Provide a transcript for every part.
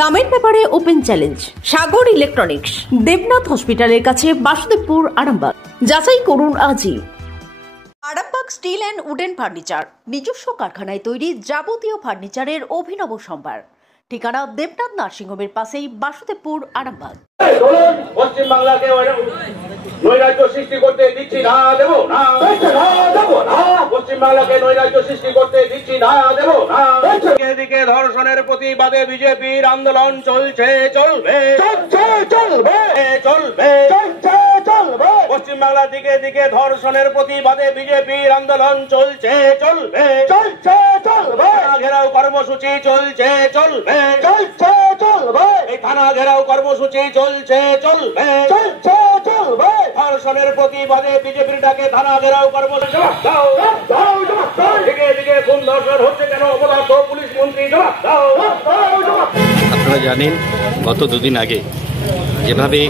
দামের ব্যাপারে open challenge সাগর electronics, Debnath হসপিটালের কাছে, বাসুদেবপুর, আরামবাগ। যাচাই করুন আজই। Arambagh steel and wooden furniture, নিজস্ব কারখানায় তৈরি যাবতীয় ফার্নিচারের অভিনব সম্ভার। ঠিকানা দেবনাথ নার্সিংহোমের পাশেই, বাসুদেবপুর, আরামবাগ। পশ্চিম বাংলাকে নৈরাজ্য সৃষ্টি করতে দিচ্ছি না, দেবো না, দেবো না। পশ্চিম বাংলাকে নৈরাজ্য সৃষ্টি করতে দিচ্ছি না, দেবো না। এদিকে ধর্ষণের প্রতিবাদে বিজেপির আন্দোলন চলছে, চলবে, চলবে, চলবে, চলবে। পশ্চিম বাংলার দিকে দিকে ধর্ষণের প্রতিবাদে বিজেপির আন্দোলন চলছে, চলবে, চলছে, চলবে। ঘেরাও কর্মসূচি চলছে, চলবে, চলছে, চলবে। এই থানা ঘেরাও কর্মসূচি চলছে, চলবে, চলছে, চলবে। ধর্ষণের প্রতিবাদে বিজেপির ডাকে থানা ঘেরাও কর্মসূচি। দিকে দিকে খুন ধর্ষণ হচ্ছে কেন? অপদার্থ পুলিশ মন্ত্রী জবাব দাও। আপনারা জানেন গত দুদিন আগে যেভাবে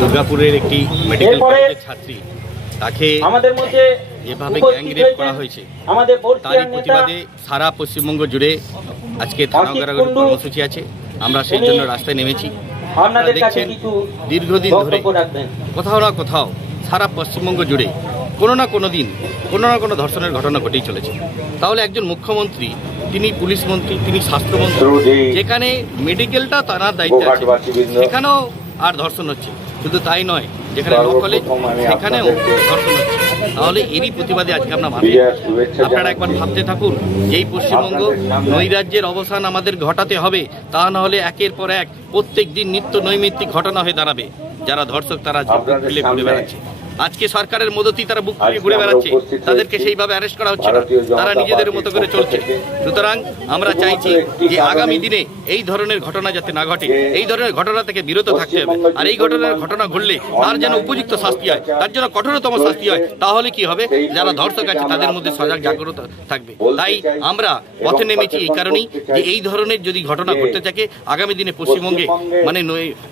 দুর্গাপুরের একটি মেডিকেল কলেজের ছাত্রী তাকে আমাদের মধ্যে যেভাবে গ্যাংরেপ করা হয়েছে, তারই প্রতিবাদে সারা পশ্চিমবঙ্গ জুড়ে আজকে থানা ঘেরাও কর্মসূচি আছে। আমরা সেই জন্য রাস্তায় নেমেছি। আপনারা দেখছেন দীর্ঘদিন ধরে কোথাও না কোথাও সারা পশ্চিমবঙ্গ জুড়ে কোনো না কোনো দিন কোনো না কোনো ধর্ষণের ঘটনা ঘটেই চলেছে। তাহলে একজন মুখ্যমন্ত্রী, তিনি পুলিশ মন্ত্রী, তিনি স্বাস্থ্যমন্ত্রী, যেখানে মেডিকেলটা তার দায়িত্বে আছে সেখানেও আর ধর্ষণ হচ্ছে। শুধু তাই নয়, যেখানে ল কলেজ সেখানেও ধর্ষণ হচ্ছে। তাহলে এরই প্রতিবাদে আজকে আমরা ভাবি, আপনারা একবার ভাবতে থাকুন যে এই পশ্চিমবঙ্গ নৈরাজ্যের অবসান আমাদের ঘটাতে হবে। তা না হলে একের পর এক প্রত্যেক দিন নিত্য নৈমিত্তিক ঘটনা হয়ে দাঁড়াবে। যারা ধর্ষক তারা খুলে ঘুরে বেড়াচ্ছে। আজকে সরকারের মদতি তারা বুক ফুলিয়ে ঘুরে বেড়াচ্ছে, তাদেরকে সেইভাবে অ্যারেস্ট করা হচ্ছে না, তারা নিজেদের মতো করে চলছে। সুতরাং আমরা চাইছি যে আগামী দিনে এই ধরনের ঘটনা যাতে না ঘটে, এই ধরনের ঘটনা থেকে বিরত থাকতে হবে। আর এই ধরনের ঘটনা ঘটলে তার যেন উপযুক্ত শাস্তি হয়, তার জন্য কঠোরতম শাস্তি হয়। তাহলে কি হবে, যারা ধর্ষক আছে তাদের মধ্যে সজাগ জাগ্রত থাকবে। তাই আমরা পথে নেমেছি এই কারণেই যে এই ধরনের যদি ঘটনা ঘটতে থাকে আগামী দিনে পশ্চিমবঙ্গে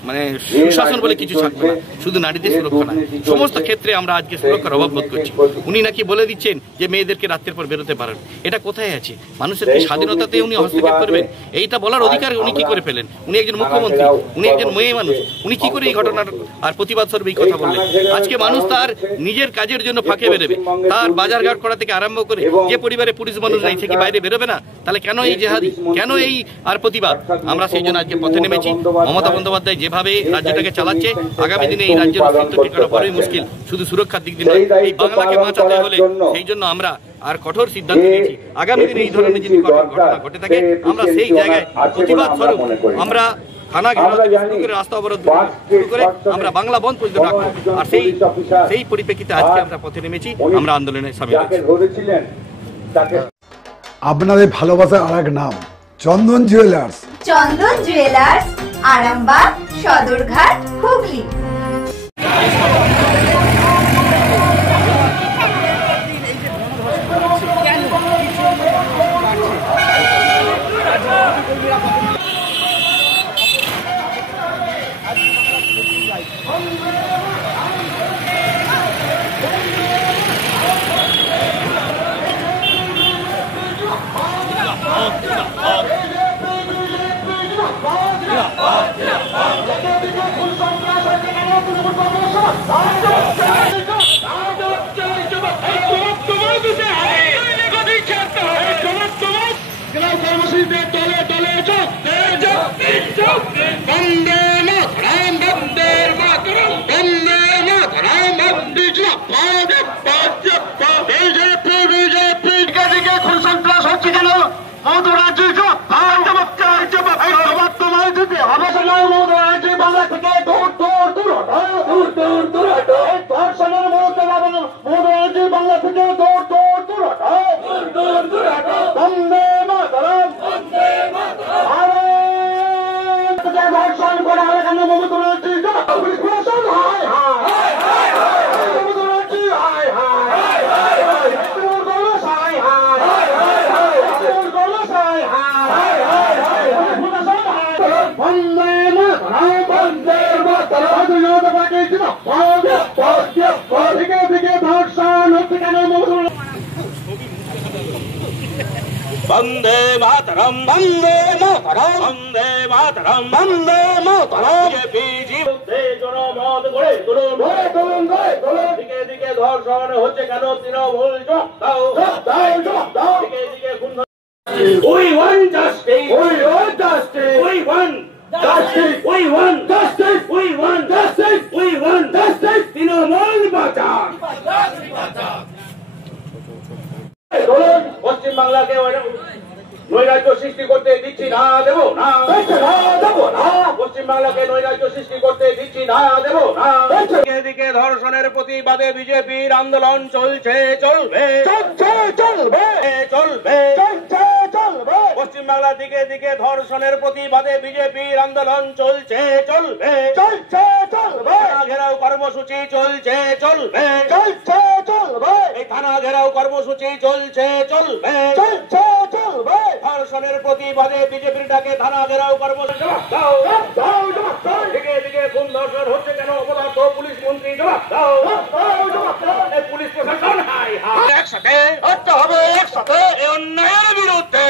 মানে সুশাসন বলে কিছু থাকবে না। শুধু নারীদের সুরক্ষা না, সমস্ত ক্ষেত্রে আমরা আজকে সুরক্ষার অভাব বোধ করছি। উনি নাকি বলে দিচ্ছেন যে মেয়েদেরকে রাত্রের পর বেরোতে পারেন। এটা কোথায় আছে? মানুষের কি স্বাধীনতাতে উনি হস্তক্ষেপ করবেন? এইটা বলার অধিকার উনি কি করে পেলেন? উনি একজন মুখ্যমন্ত্রী, উনি একজন মেয়ে মানুষ, উনি কি করে এই ঘটনার আর প্রতিবাদ স্বরূপ এই কথা বললেন? আজকে মানুষ তার নিজের কাজের জন্য ফাঁকে বেরোবে, তার বাজারঘাট করা থেকে আরম্ভ করে যে পরিবারে পুলিশ মানুষ নেই সে কি বাইরে বেরোবে না? তাহলে কেন এই জেহাদি, কেন এই আর প্রতিবাদ? আমরা সেই জন্য আজকে পথে নেমেছি। মমতা বন্দ্যোপাধ্যায় যেভাবে রাজ্যটাকে চালাচ্ছে, আগামী দিনে এই রাজ্যের অস্তিত্ব ঠিকানা বড়ই মুশকিল। শুধু সুরক্ষার দিক দিয়ে এই বাংলাকে বাঁচাতে হলে সেই জন্য আমরা আর কঠোর সিদ্ধান্ত নিয়েছি। আগামী দিনে এই ধরনের যদি ঘটনা ঘটে থাকে আমরা সেই জায়গায় প্রতিবাদ স্বরূপ আমরা থানা ঘেরাও শুরু করে রাস্তা অবরোধ শুরু করে আমরা বাংলা বন্ধ পর্যন্ত রাখবো। আর সেই পরিপ্রেক্ষিতে আজকে আমরা পথে নেমেছি, আমরা আন্দোলনে সামিল হয়েছি। আপনাদের ভালোবাসার আর এক নাম চন্দন জুয়েলার্স। চন্দন জুয়েলার্স, আরামবাগ, সদরঘাট, হুগলি। বন্দে মাতরম, বন্দে মাতরম, বন্দে মাতরম, বন্দে মাতরম। বিজেপি জীবনে জনমত গড়ে তুলুন, গড়ে তুলুন, গড়ে তুলুন। দিকে দিকে ধর্ষণ হচ্ছে কেন? তৃণমূল জবাব দাও, জবাব দাও, জবাব দাও। দিকে দিকে খুন। We want justice, we want justice, we want justice, we want justice, we want justice, we want justice. Trinamool বাঁচাও, পশ্চিম বাংলাকে নৈরাজ্য সৃষ্টি করতে দিচ্ছি না, দেব না, দেব না। পশ্চিম বাংলাকে নৈরাজ্য সৃষ্টি করতে দিচ্ছি না, দেব না। দিকে ধর্ষণের প্রতিবাদে বিজেপির আন্দোলন চলছে, চলবে, চলছে, চলবে, চলবে, চলছে, চলবে। পশ্চিম বাংলার দিকে দিকে ধর্ষণের প্রতিবাদে বিজেপির আন্দোলন চলছে, চলবে, চলছে, চলবে। থানা ঘেরাও কর্মসূচি চলছে, চলবে, চলছে, চলবে। এই থানা ঘেরাও কর্মসূচি চলছে, চলবে, চলছে, চলবে। ধর্ষণের প্রতিবাদে বিজেপির ডাকে থানা ঘেরাও কর্মসূচি। জবাব দাও, জবাব দাও, জবাব দাও। দিকে দিকে খুন ধর্ষণ হচ্ছে কেন? অপদার্থ পুলিশ মন্ত্রী জবাব দাও, জবাব দাও, জবাব দাও। এই পুলিশ প্রশাসন হাই হাই একসাথে হতে হবে, একসাথে এই অন্যায়ের বিরুদ্ধে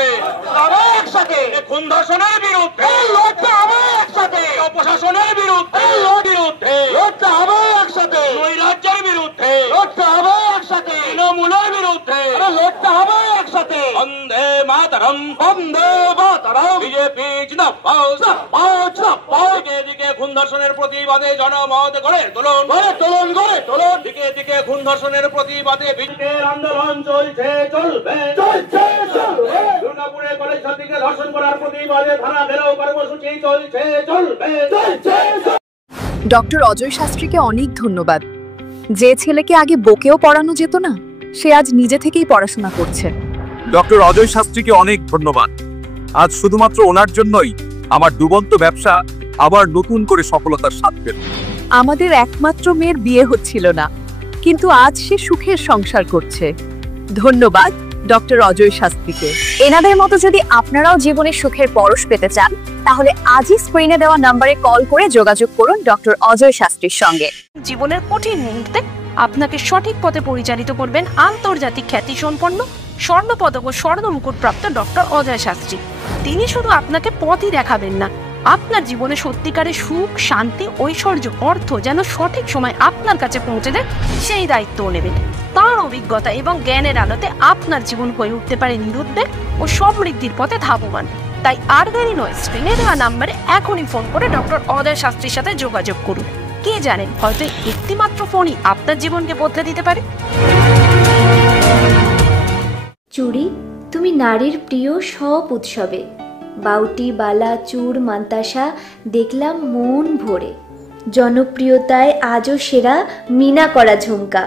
হবে, একসাথে এই খুন ধর্ষণের বিরুদ্ধে লড়তে হবে, একসাথে প্রশাসনের বিরুদ্ধে বিরুদ্ধে লড়তে হবে, একসাথে নৈরাজ্যের বিরুদ্ধে লড়তে হবে, একসাথে তৃণমূলের বিরুদ্ধে লড়তে হবে, একসাথে। বন্দে মাতরম, বন্দে মাতরম। বিজেপি জিন্দাবাদ, জিন্দাবাদ, জিন্দাবাদ। দিকে দিকে খুন ধর্ষণের প্রতিবাদে জনমত গড়ে তুলুন, গড়ে তুলুন, গড়ে তুলুন। দিকে দিকে খুন ধর্ষণের প্রতিবাদে বিজেপির আন্দোলন চলছে, চলবে, চলছে, চলবে। দুর্গাপুরে কলেজ ছাত্রীকে ধর্ষণ করার প্রতিবাদে থানা ঘেরাও কর্মসূচি চলছে, চলবে, চলছে। ডক্টর অজয় শাস্ত্রীকে অনেক ধন্যবাদ। যে ছেলেকে আগে বকেও পড়ানো যেত না, সে আজ নিজে থেকেই পড়াশোনা করছে। ডক্টর অজয় শাস্ত্রীকে অনেক ধন্যবাদ। আজ শুধুমাত্র ওনার জন্যই আমার ডুবন্ত ব্যবসা আবার নতুন করে সফলতার স্বাদ পেল। আমাদের একমাত্র মেয়ের বিয়ে হচ্ছিল না, কিন্তু আজ সে সুখের সংসার করছে। ধন্যবাদ ডক্টর অজয় শাস্ত্রীকে। এনাদের মতো যদি আপনারাও জীবনে সুখের পরশ পেতে চান, তাহলে আজই স্ক্রিনে দেওয়া নম্বরে কল করে যোগাযোগ করুন ডক্টর অজয় শাস্ত্রীর সঙ্গে। জীবনের কঠিন মুহূর্তে আপনাকে সঠিক পথে পরিচালিত করবেন আন্তর্জাতিক খ্যাতিসম্পন্ন স্বর্ণপদক ও স্বর্ণ মুকুট প্রাপ্ত ডক্টর অজয় শাস্ত্রী। তিনি শুধু আপনাকে পথই দেখাবেন না, আপনার জীবনে সত্যিকারের সুখ, শান্তি, ঐশ্বর্য, অর্থ যেন সঠিক সময় আপনার কাছে পৌঁছে দেয়, সেই দায়িত্বও নেবেন। তার অভিজ্ঞতা এবং জ্ঞানের আলোতে আপনার জীবন হয়ে উঠতে পারে নিরুদ্বেগ ও সমৃদ্ধির পথে ধাবমান। তাই আর দেরি নয়, স্ক্রিনে দেওয়া নাম্বারে এখনই ফোন করে ডক্টর অজয় শাস্ত্রীর সাথে যোগাযোগ করুন। কে জানেন, হয়তো একটি মাত্র ফোনই আপনার জীবনকে বদলে দিতে পারে। চুড়ি, তুমি নারীর প্রিয় সব উৎসবে। বাউটি, বালা, চূড়, মান্তাসা দেখলাম মন ভরে। জনপ্রিয়তায় আজও সেরা মিনা করা ঝুমকা।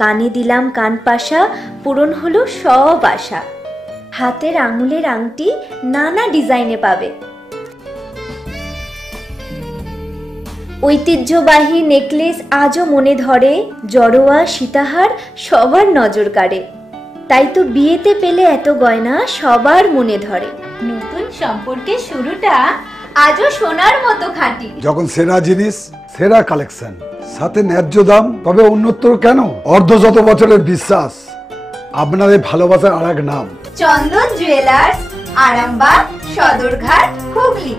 কানে দিলাম কানপাশা, পূরণ হলো সব আশা। হাতের আঙুলের আংটি নানা ডিজাইনে পাবে। ঐতিহ্যবাহী নেকলেস আজও মনে ধরে। জড়োয়া, সীতাহার সবার নজর কাড়ে। তাই তো বিয়েতে পেলে এত গয়না সবার মনে ধরে। নতুন সম্পর্কের শুরুটা আজও সোনার মতো খাঁটি। যখন সেরা জিনিস, সেরা কালেকশন, সাথে ন্যায্য দাম, তবে উন্নতর কেন? অর্ধশত বছরের বিশ্বাস, আপনাদের ভালোবাসার আরেক নাম চন্দন জুয়েলার্স, আরামবাগ, সদরঘাট, হুগলি।